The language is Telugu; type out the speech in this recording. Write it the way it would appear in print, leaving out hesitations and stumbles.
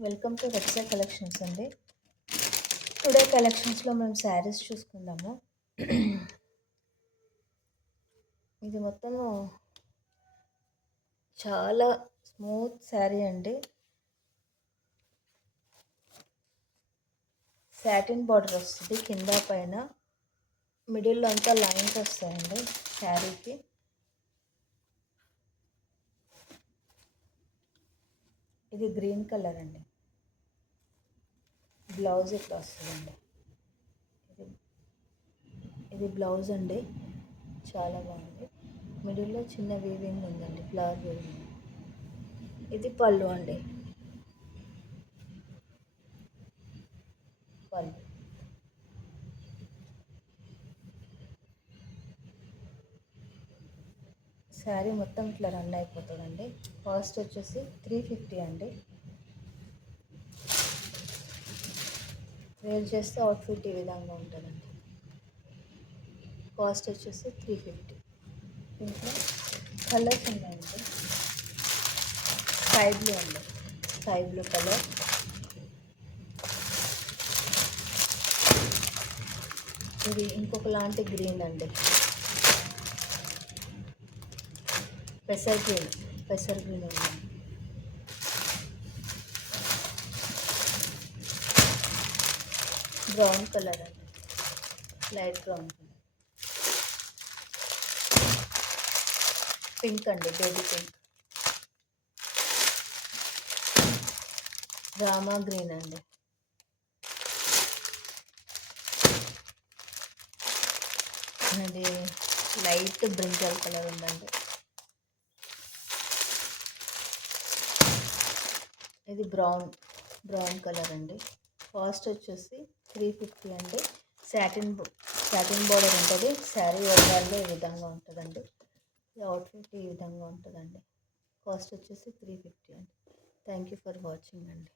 వెల్కమ్ టు రక్షా కలెక్షన్స్ అండి. టుడే కలెక్షన్స్లో మేము శారీస్ చూసుకుందాము. ఇది మొత్తం చాలా స్మూత్ శారీ అండి. సాటిన్ బార్డర్ వస్తుంది, కింద పైన మిడిల్లో అంతా లైన్స్ వస్తాయండి శారీకి. ఇది గ్రీన్ కలర్ అండి. బ్లౌజ్ ఇట్లా వస్తుందండి. ఇది బ్లౌజ్ అండి, చాలా బాగుంది. మిడిల్లో చిన్న వీవింగ్ ఉందండి, ఫ్లవర్ వీవింగ్. ఇది పళ్ళు అండి, పళ్ళు. శారీ మొత్తం ఇట్లా రన్ అయిపోతుందండి. కాస్ట్ వచ్చేసి 350 అండి. వేర్ చేస్తే అవుట్ఫిట్ ఈ విధంగా ఉంటుందండి. కాస్ట్ వచ్చేసి 350. దీంట్లో కలర్స్ ఉన్నాయండి. స్కై బ్లూ అండి, స్కై బ్లూ కలర్. ఇది ఇంకొక లాంటి గ్రీన్ అండి, పెసర్ గ్రీన్. పెసర్ గ్రీన్ ఉంది. బ్రౌన్ కలర్ అండి, లైట్ బ్రౌన్ కలర్. పింక్ అండి, బేబీ పింక్. రామా గ్రీన్ అండి. అది లైట్ బ్రింజల్ కలర్ ఉందండి. ఇది బ్రౌన్ కలర్ అండి. కాస్ట్ వచ్చేసి 350 అండి. సాటిన్ బార్డర్ ఉంటుంది. శారీ ఓవరాల్లో ఈ విధంగా ఉంటుందండి. ఈ అవుట్ఫిట్ ఈ విధంగా ఉంటుందండి. కాస్ట్ వచ్చేసి 350 అండి. థ్యాంక్ యూ ఫర్ వాచింగ్ అండి.